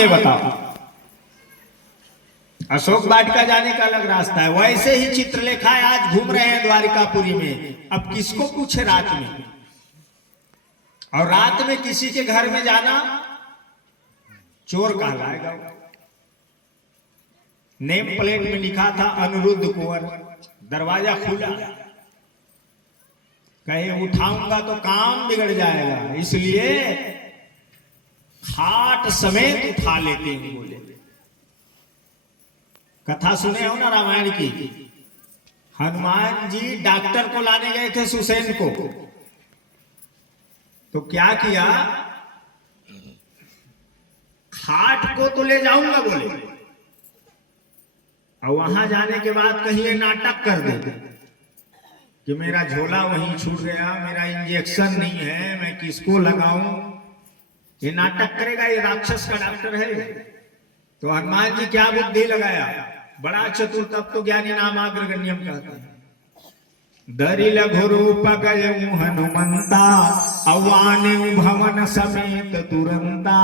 ले बताओ। अशोक वाटिका जाने का अलग रास्ता है। वैसे ही चित्रलेखा आज घूम रहे हैं द्वारिकापुरी में। अब किसको पूछे रात में, और रात में किसी के घर में जाना चोर कहलाएगा। नेम प्लेट में लिखा था अनिरुद्ध कुंवर, दरवाजा खुला, कहे उठाऊंगा तो काम बिगड़ जाएगा, इसलिए खाट समेत उठा लेते हैं। बोले कथा सुने हो ना रामायण की। हनुमान जी डॉक्टर को लाने गए थे सुसैन को, तो क्या किया, खाट को तो ले जाऊंगा बोले, और वहां जाने के बाद कहीं ये नाटक कर दे कि मेरा झोला वहीं छूट गया, मेरा इंजेक्शन नहीं है, मैं किसको लगाऊं। ये नाटक करेगा, ये राक्षस का डॉक्टर है। तो हनुमान जी क्या बुद्धि लगाया, बड़ा चतुर, तब तो ज्ञानी नाम अग्रगण्यम कहते हैं। दरी लघु रूप गयऊ हनुमंता, अवाने भवन समेत तुरंता।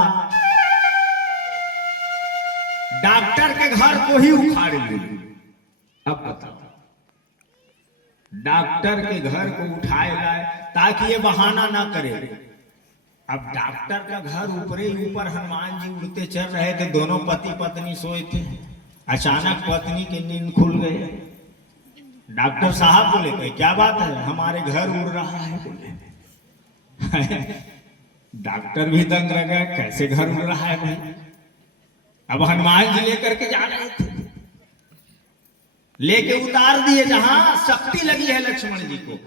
डॉक्टर के घर को ही उखाड़ लिए। अब बताओ, डॉक्टर के घर को उठाए लाए ताकि ये बहाना ना करे। अब डॉक्टर का घर ऊपरे ऊपर, हनुमान जी उड़ते चल रहे थे, दोनों पति पत्नी सोए थे। अचानक पत्नी की नींद खुल गई। डॉक्टर साहब बोले क्या बात है, हमारे घर उड़ रहा है। बोले डॉक्टर भी दंग रह गया, कैसे घर उड़ रहा है भाई। अब हनुमान जी लेकर के जा रहे थे, लेके उतार दिए जहां शक्ति लगी है लक्ष्मण जी को,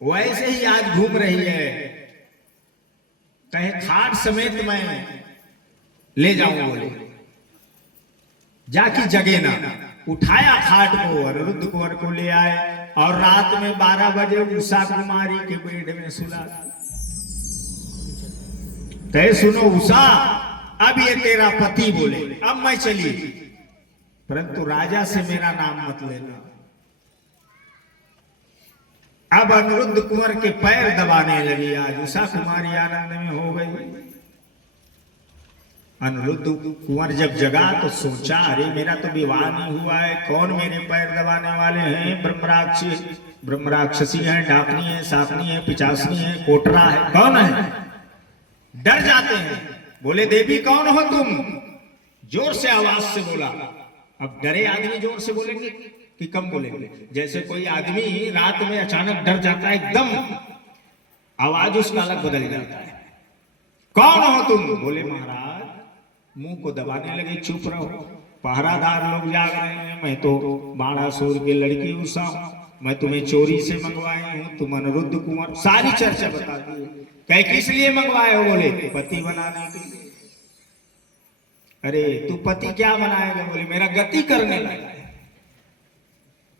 वैसे ही आज घूम रही है। कहे खाट समेत मैं ले जाऊं। बोले जाकी जगे ना, उठाया खाट को, अनिरुद्ध कुंवर को ले आए, और रात में 12 बजे उषा कुमारी के बेड में सुला। कहे सुनो उषा, अब ये तेरा पति। बोले अब मैं चली, परंतु राजा से मेरा नाम मत लेना। अब अनिरुद्ध कुंवर के पैर दबाने लगी। आज उषा कुमारी आनंद में हो गई। अनिरुद्ध कुंवर जब जगा तो सोचा, अरे मेरा तो विवाह नहीं हुआ है, कौन मेरे पैर दबाने वाले हैं। ब्रह्मराक्षसी है, डाकनी है, साकनी है, पिचासनी है, कोटरा है, कौन है। डर जाते हैं। बोले देवी कौन हो तुम, जोर से आवाज से बोला। अब डरे आदमी जोर से बोलेंगे कि कम बोलेंगे। जैसे कोई आदमी रात में अचानक डर जाता है, एकदम आवाज उसका अलग बदल जाता है। कौन हो तुम। बोले महाराज, मुंह को दबाने लगे, चुप रहो, पहरादार लोग जाग रहे हैं, मैं तो बाणासुर की लड़की उषा हूं, मैं तुम्हें चोरी से मंगवाई हूं, तुम अनिरुद्ध कुंवर। सारी चर्चा बता दी। कहे किस लिए मंगवाए हो। बोले पति बनाने के लिए। अरे तू पति क्या बनाएगा। बोले मेरा गति करने लगा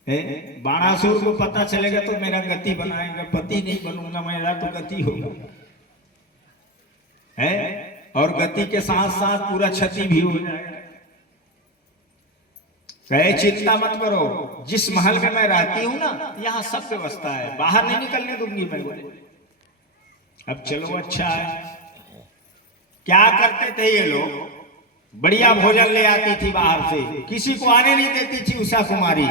है। बाणासुर को पता चलेगा तो मेरा गति बनाएगा, पति नहीं बनूंगा, मेरा तो गति होगा है, और गति के साथ साथ पूरा क्षति भी हो जाएगा। कहे चिंता मत करो, जिस महल में मैं रहती हूं ना, यहाँ सब व्यवस्था है, बाहर नहीं निकलने दूंगी मैं। बोले अब चलो अच्छा है। क्या करते थे ये लोग, बढ़िया भोजन ले आती थी बाहर से, किसी को आने नहीं देती थी उषा कुमारी।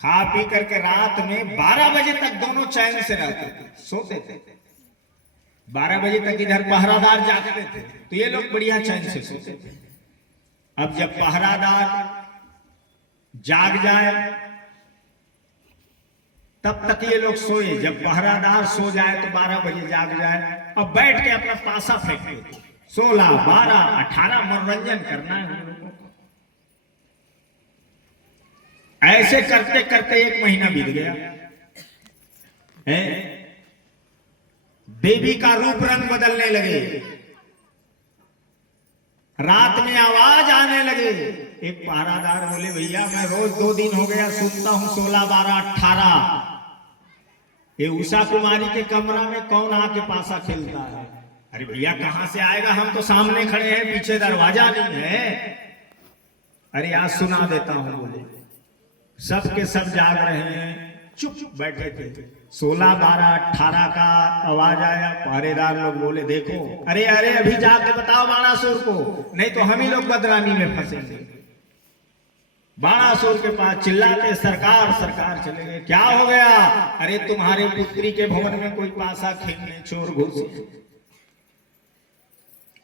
खा पी करके रात में 12 बजे तक दोनों चैन से रहते थे, सोते थे। 12 बजे तक इधर पहरादार जागते थे, तो ये लोग बढ़िया चैन से सोते थे। अब जब पहरादार जाग जाए तब तक ये लोग सोए। जब पहरादार सो जाए तो 12 बजे जाग जाए, अब बैठ के अपना पासा फेंकते। 16, 12, 18 मनोरंजन करना है हम लोगों को। ऐसे करते करते 1 महीना बीत गया है। देवी का रूप रंग बदलने लगे, रात में आवाज आने लगे। एक पहरादार बोले भैया मैं रोज 2 दिन हो गया सुनता हूं 16, 12, 18। ये उषा कुमारी के कमरा में कौन आके पासा खेलता है। अरे भैया कहां से आएगा, हम तो सामने खड़े हैं, पीछे दरवाजा नहीं है। अरे आज सुना देता हूं। बोले सब के सब जाग रहे हैं, चुप बैठे थे। 16, 12, 18 का आवाज आया, पहरेदार लोग बोले देखो, अरे अरे अभी जाके बताओ बाणासुर को, नहीं तो हम ही लोग बदनामी में फंसेंगे। बाणासुर के पास चिल्लाते सरकार सरकार चले गए। क्या हो गया? अरे तुम्हारे पुत्री के भवन में कोई पासा खेलने चोर घुसे,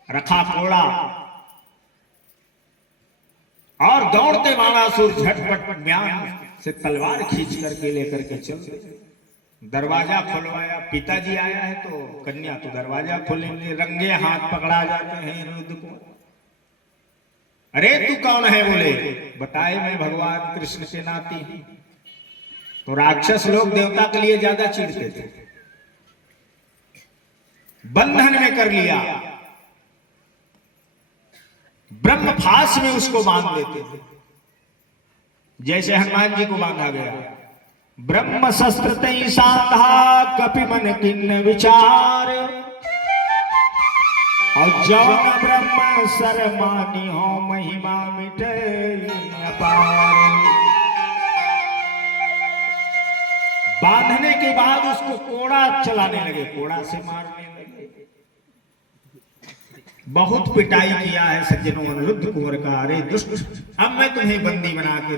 रखा कोड़ा, और दौड़ते बाणासुर झटपट म्यान से तलवार खींच करके लेकर के चल गए। दरवाजा खुलवाया, पिताजी आया है तो कन्या तो दरवाजा खोलेंगे, रंगे हाथ पकड़ा जाते हैं रुद्र को। अरे तू कौन है? बोले बताए मैं भगवान कृष्ण के नाती हूं। तो राक्षस लोग देवता के लिए ज्यादा चिढ़ते थे, बंधन में कर लिया, ब्रह्म फांस में उसको बांध देते थे, जैसे हनुमान जी को बांधा गया। ब्रह्म शस्त्र तई सांधा, कपि मन किन्न विचार, और जौन ब्रह्म सर मानी हो, महिमा मिटे अपार। बांधने के बाद उसको कोड़ा चलाने लगे, कोड़ा से मारने लगे। बहुत पिटाई किया है सज्जनों रुद्र कुंवर का। अरे दुष्ट, अब मैं तुम्हें बंदी बना के